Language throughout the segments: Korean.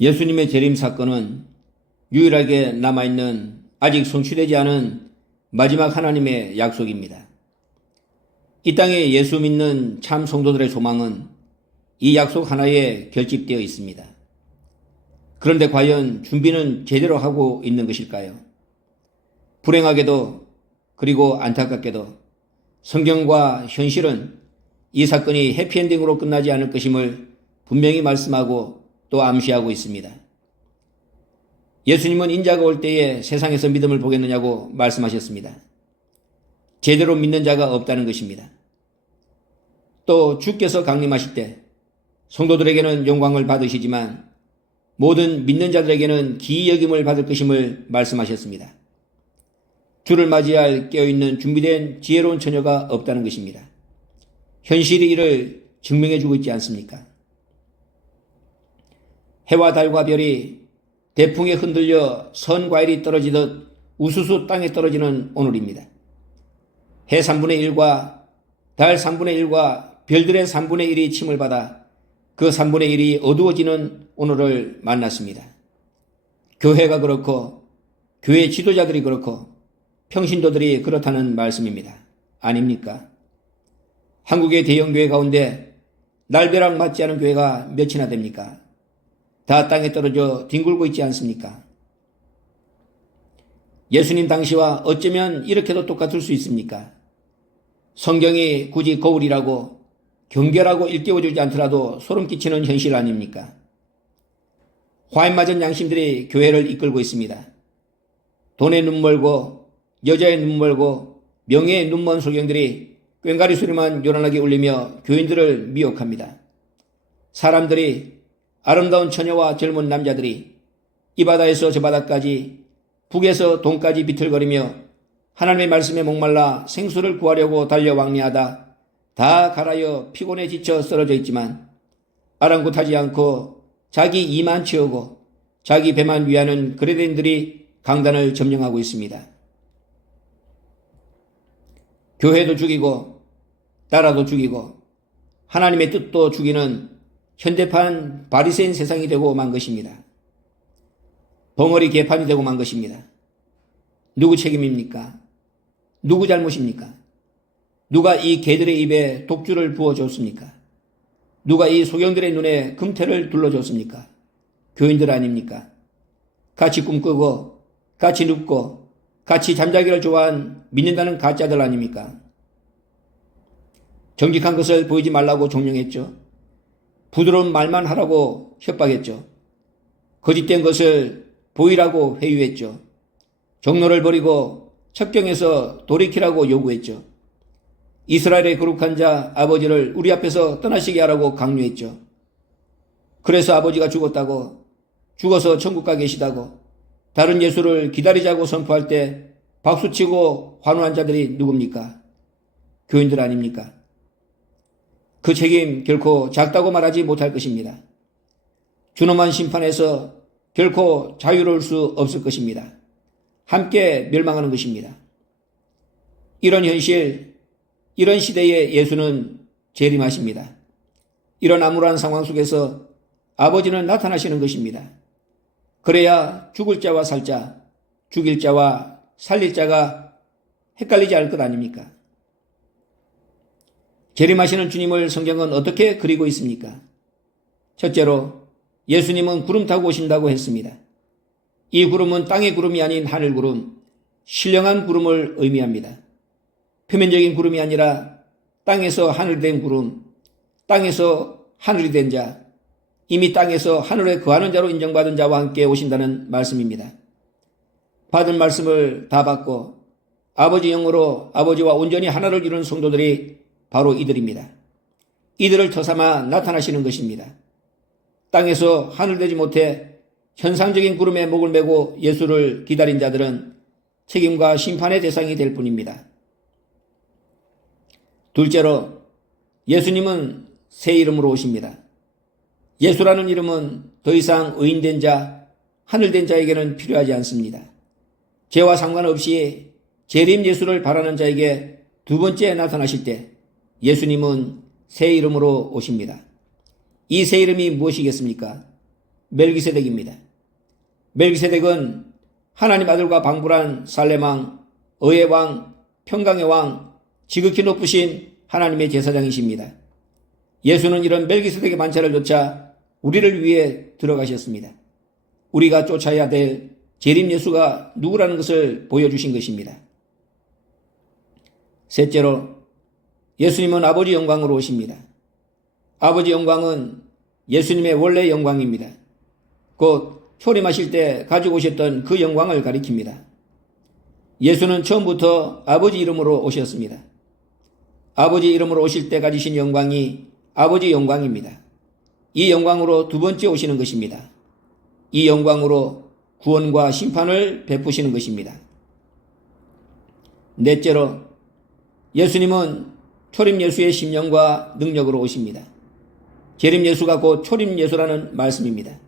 예수님의 재림 사건은 유일하게 남아있는 아직 성취되지 않은 마지막 하나님의 약속입니다. 이 땅에 예수 믿는 참 성도들의 소망은 이 약속 하나에 결집되어 있습니다. 그런데 과연 준비는 제대로 하고 있는 것일까요? 불행하게도 그리고 안타깝게도 성경과 현실은 이 사건이 해피엔딩으로 끝나지 않을 것임을 분명히 말씀하고 또 암시하고 있습니다. 예수님은 인자가 올 때에 세상에서 믿음을 보겠느냐고 말씀하셨습니다. 제대로 믿는 자가 없다는 것입니다. 또 주께서 강림하실 때 성도들에게는 영광을 받으시지만 모든 믿는 자들에게는 기이 여김을 받을 것임을 말씀하셨습니다. 주를 맞이할 깨어있는 준비된 지혜로운 처녀가 없다는 것입니다. 현실이 이를 증명해주고 있지 않습니까? 해와 달과 별이 대풍에 흔들려 선 과일이 떨어지듯 우수수 땅에 떨어지는 오늘입니다. 해 3분의 1과 달 3분의 1과 별들의 3분의 1이 침을 받아 그 3분의 1이 어두워지는 오늘을 만났습니다. 교회가 그렇고 교회 지도자들이 그렇고 평신도들이 그렇다는 말씀입니다. 아닙니까? 한국의 대형교회 가운데 날벼락 맞지 않은 교회가 몇이나 됩니까? 다 땅에 떨어져 뒹굴고 있지 않습니까? 예수님 당시와 어쩌면 이렇게도 똑같을 수 있습니까? 성경이 굳이 거울이라고 경계라고 일깨워주지 않더라도 소름 끼치는 현실 아닙니까? 화인 맞은 양심들이 교회를 이끌고 있습니다. 돈에 눈 멀고 여자의 눈 멀고 명예의 눈먼 소경들이 꽹과리 소리만 요란하게 울리며 교인들을 미혹합니다. 사람들이 아름다운 처녀와 젊은 남자들이 이 바다에서 저 바다까지 북에서 동까지 비틀거리며 하나님의 말씀에 목말라 생수를 구하려고 달려 왕래하다 다 갈아여 피곤에 지쳐 쓰러져 있지만 아랑곳하지 않고 자기 이만 채우고 자기 배만 위하는 그레덴들이 강단을 점령하고 있습니다. 교회도 죽이고 나라도 죽이고 하나님의 뜻도 죽이는 현대판 바리새인 세상이 되고 만 것입니다. 벙어리 개판이 되고 만 것입니다. 누구 책임입니까? 누구 잘못입니까? 누가 이 개들의 입에 독주를 부어줬습니까? 누가 이 소경들의 눈에 금태를 둘러줬습니까? 교인들 아닙니까? 같이 꿈꾸고 같이 눕고 같이 잠자기를 좋아한 믿는다는 가짜들 아닙니까? 정직한 것을 보이지 말라고 종용했죠. 부드러운 말만 하라고 협박했죠. 거짓된 것을 보이라고 회유했죠. 종로를 버리고 척경에서 돌이키라고 요구했죠. 이스라엘의 거룩한 자 아버지를 우리 앞에서 떠나시게 하라고 강요했죠. 그래서 아버지가 죽었다고, 죽어서 천국 가 계시다고, 다른 예수를 기다리자고 선포할 때 박수치고 환호한 자들이 누굽니까? 교인들 아닙니까? 그 책임 결코 작다고 말하지 못할 것입니다. 준엄한 심판에서 결코 자유로울 수 없을 것입니다. 함께 멸망하는 것입니다. 이런 현실, 이런 시대에 예수는 재림하십니다. 이런 암울한 상황 속에서 아버지는 나타나시는 것입니다. 그래야 죽을 자와 살 자, 죽일 자와 살릴 자가 헷갈리지 않을 것 아닙니까? 재림하시는 주님을 성경은 어떻게 그리고 있습니까? 첫째로 예수님은 구름 타고 오신다고 했습니다. 이 구름은 땅의 구름이 아닌 하늘 구름, 신령한 구름을 의미합니다. 표면적인 구름이 아니라 땅에서 하늘이 된 구름, 땅에서 하늘이 된 자, 이미 땅에서 하늘에 거하는 자로 인정받은 자와 함께 오신다는 말씀입니다. 받은 말씀을 다 받고 아버지 영으로 아버지와 온전히 하나를 이루는 성도들이 바로 이들입니다. 이들을 터삼아 나타나시는 것입니다. 땅에서 하늘 되지 못해 현상적인 구름에 목을 메고 예수를 기다린 자들은 책임과 심판의 대상이 될 뿐입니다. 둘째로 예수님은 새 이름으로 오십니다. 예수라는 이름은 더 이상 의인된 자, 하늘된 자에게는 필요하지 않습니다. 죄와 상관없이 재림 예수를 바라는 자에게 두 번째 나타나실 때 예수님은 새 이름으로 오십니다. 이 새 이름이 무엇이겠습니까? 멜기세덱입니다. 멜기세덱은 하나님 아들과 방불한 살렘왕, 의의 왕, 평강의 왕, 지극히 높으신 하나님의 제사장이십니다. 예수는 이런 멜기세덱의 만찬을 좇아 우리를 위해 들어가셨습니다. 우리가 쫓아야 될 재림 예수가 누구라는 것을 보여주신 것입니다. 셋째로, 예수님은 아버지 영광으로 오십니다. 아버지 영광은 예수님의 원래 영광입니다. 곧 초림하실 때 가지고 오셨던 그 영광을 가리킵니다. 예수는 처음부터 아버지 이름으로 오셨습니다. 아버지 이름으로 오실 때 가지신 영광이 아버지 영광입니다. 이 영광으로 두 번째 오시는 것입니다. 이 영광으로 구원과 심판을 베푸시는 것입니다. 넷째로, 예수님은 초림 예수의 심령과 능력으로 오십니다. 재림 예수가 곧 초림 예수라는 말씀입니다.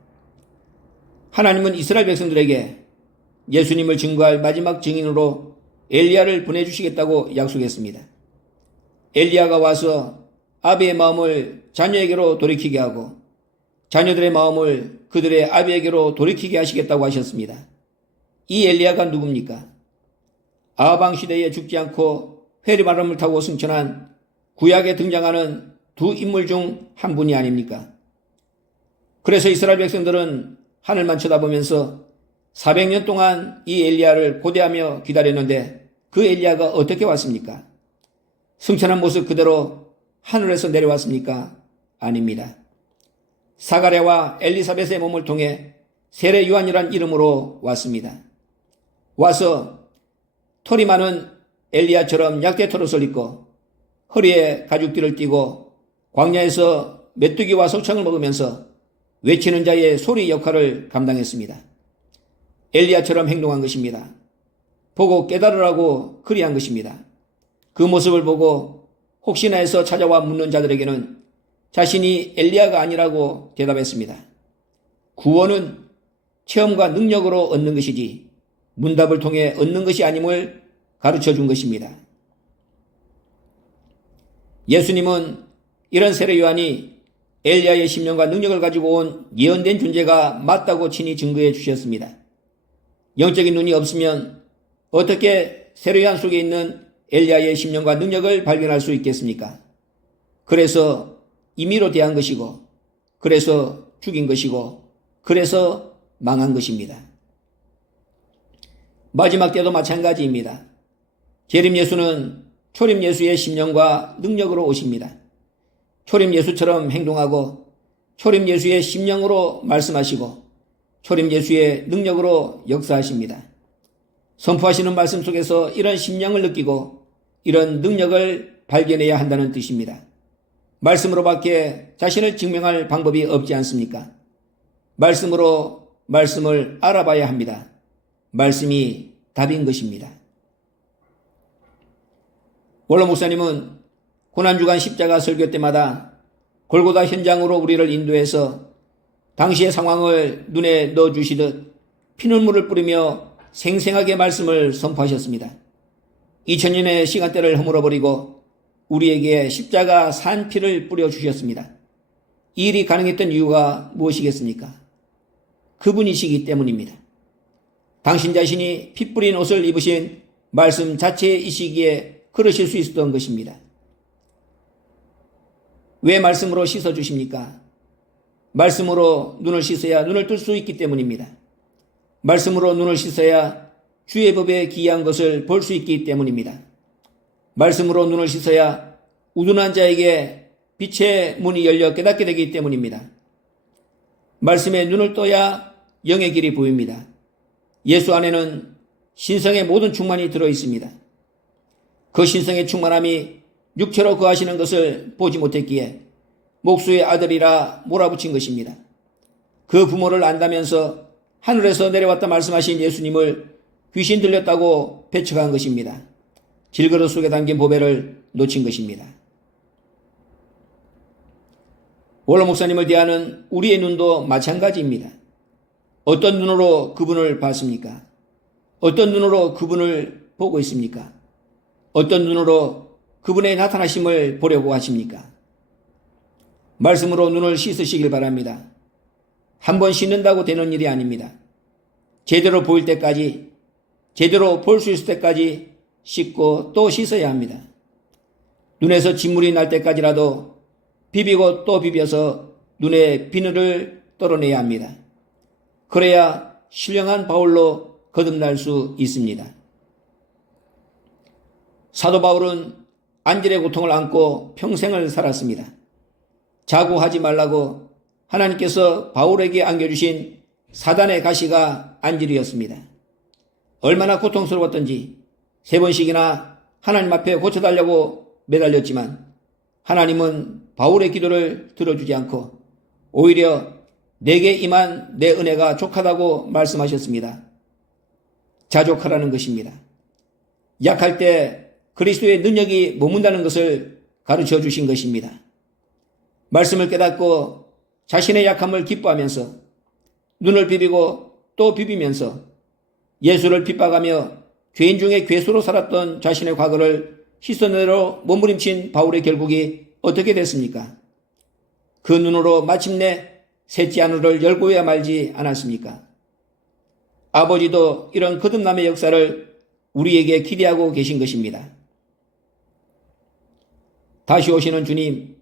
하나님은 이스라엘 백성들에게 예수님을 증거할 마지막 증인으로 엘리야를 보내주시겠다고 약속했습니다. 엘리야가 와서 아비의 마음을 자녀에게로 돌이키게 하고 자녀들의 마음을 그들의 아비에게로 돌이키게 하시겠다고 하셨습니다. 이 엘리야가 누굽니까? 아방 시대에 죽지 않고 회리바람을 타고 승천한 구약에 등장하는 두 인물 중 한 분이 아닙니까? 그래서 이스라엘 백성들은 하늘만 쳐다보면서 400년 동안 이 엘리야를 고대하며 기다렸는데 그 엘리야가 어떻게 왔습니까? 승천한 모습 그대로 하늘에서 내려왔습니까? 아닙니다. 사가랴와 엘리사벳의 몸을 통해 세례 요한이란 이름으로 왔습니다. 와서 털이 많은 엘리야처럼 약대 털옷을 입고 허리에 가죽띠를 띠고 광야에서 메뚜기와 소창을 먹으면서 외치는 자의 소리 역할을 감당했습니다. 엘리야처럼 행동한 것입니다. 보고 깨달으라고 그리한 것입니다. 그 모습을 보고 혹시나 해서 찾아와 묻는 자들에게는 자신이 엘리야가 아니라고 대답했습니다. 구원은 체험과 능력으로 얻는 것이지 문답을 통해 얻는 것이 아님을 가르쳐 준 것입니다. 예수님은 이런 세례 요한이 엘리야의 심령과 능력을 가지고 온 예언된 존재가 맞다고 친히 증거해 주셨습니다. 영적인 눈이 없으면 어떻게 세례 요한 속에 있는 엘리야의 심령과 능력을 발견할 수 있겠습니까? 그래서 임의로 대한 것이고, 그래서 죽인 것이고, 그래서 망한 것입니다. 마지막 때도 마찬가지입니다. 재림 예수는 초림 예수의 심령과 능력으로 오십니다. 초림 예수처럼 행동하고 초림 예수의 심령으로 말씀하시고 초림 예수의 능력으로 역사하십니다. 선포하시는 말씀 속에서 이런 심령을 느끼고 이런 능력을 발견해야 한다는 뜻입니다. 말씀으로밖에 자신을 증명할 방법이 없지 않습니까? 말씀으로 말씀을 알아봐야 합니다. 말씀이 답인 것입니다. 원로 목사님은 고난주간 십자가 설교 때마다 골고다 현장으로 우리를 인도해서 당시의 상황을 눈에 넣어주시듯 피눈물을 뿌리며 생생하게 말씀을 선포하셨습니다. 2000년의 시간대를 허물어버리고 우리에게 십자가 산 피를 뿌려주셨습니다. 이 일이 가능했던 이유가 무엇이겠습니까? 그분이시기 때문입니다. 당신 자신이 피 뿌린 옷을 입으신 말씀 자체이시기에 그러실 수 있었던 것입니다. 왜 말씀으로 씻어주십니까? 말씀으로 눈을 씻어야 눈을 뜰 수 있기 때문입니다. 말씀으로 눈을 씻어야 주의 법에 기이한 것을 볼 수 있기 때문입니다. 말씀으로 눈을 씻어야 우둔한 자에게 빛의 문이 열려 깨닫게 되기 때문입니다. 말씀에 눈을 떠야 영의 길이 보입니다. 예수 안에는 신성의 모든 충만이 들어있습니다. 그 신성의 충만함이 육체로 거하시는 것을 보지 못했기에 목수의 아들이라 몰아붙인 것입니다. 그 부모를 안다면서 하늘에서 내려왔다 말씀하신 예수님을 귀신 들렸다고 배척한 것입니다. 질그릇 속에 담긴 보배를 놓친 것입니다. 원로 목사님을 대하는 우리의 눈도 마찬가지입니다. 어떤 눈으로 그분을 봤습니까? 어떤 눈으로 그분을 보고 있습니까? 어떤 눈으로 그분의 나타나심을 보려고 하십니까? 말씀으로 눈을 씻으시길 바랍니다. 한 번 씻는다고 되는 일이 아닙니다. 제대로 보일 때까지, 제대로 볼 수 있을 때까지 씻고 또 씻어야 합니다. 눈에서 진물이 날 때까지라도 비비고 또 비벼서 눈에 비늘을 떨어내야 합니다. 그래야 신령한 바울로 거듭날 수 있습니다. 사도 바울은 안질의 고통을 안고 평생을 살았습니다. 자고하지 말라고 하나님께서 바울에게 안겨주신 사단의 가시가 안질이었습니다. 얼마나 고통스러웠던지 3번씩이나 하나님 앞에 고쳐달라고 매달렸지만 하나님은 바울의 기도를 들어주지 않고 오히려 내게 임한 내 은혜가 족하다고 말씀하셨습니다. 자족하라는 것입니다. 약할 때 그리스도의 능력이 머문다는 것을 가르쳐 주신 것입니다. 말씀을 깨닫고 자신의 약함을 기뻐하면서 눈을 비비고 또 비비면서 예수를 핍박하며 죄인 중에 괴수로 살았던 자신의 과거를 시선으로 몸부림친 바울의 결국이 어떻게 됐습니까? 그 눈으로 마침내 셋째 하늘을 열고야 말지 않았습니까? 아버지도 이런 거듭남의 역사를 우리에게 기대하고 계신 것입니다. 다시 오시는 주님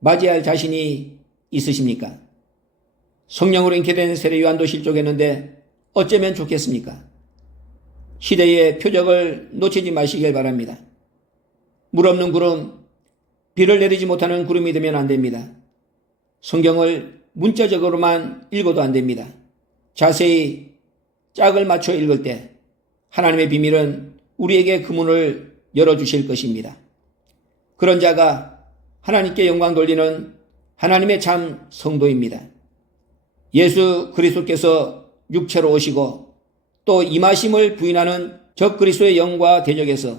맞이할 자신이 있으십니까? 성령으로 잉태된 세례 요한도 실족했는데 어쩌면 좋겠습니까? 시대의 표적을 놓치지 마시길 바랍니다. 물 없는 구름, 비를 내리지 못하는 구름이 되면 안 됩니다. 성경을 문자적으로만 읽어도 안 됩니다. 자세히 짝을 맞춰 읽을 때 하나님의 비밀은 우리에게 그 문을 열어주실 것입니다. 그런 자가 하나님께 영광 돌리는 하나님의 참 성도입니다. 예수 그리스도께서 육체로 오시고 또 임하심을 부인하는 적그리스도의 영과 대적에서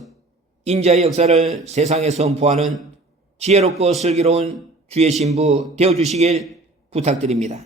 인자의 역사를 세상에 선포하는 지혜롭고 슬기로운 주의 신부 되어주시길 부탁드립니다.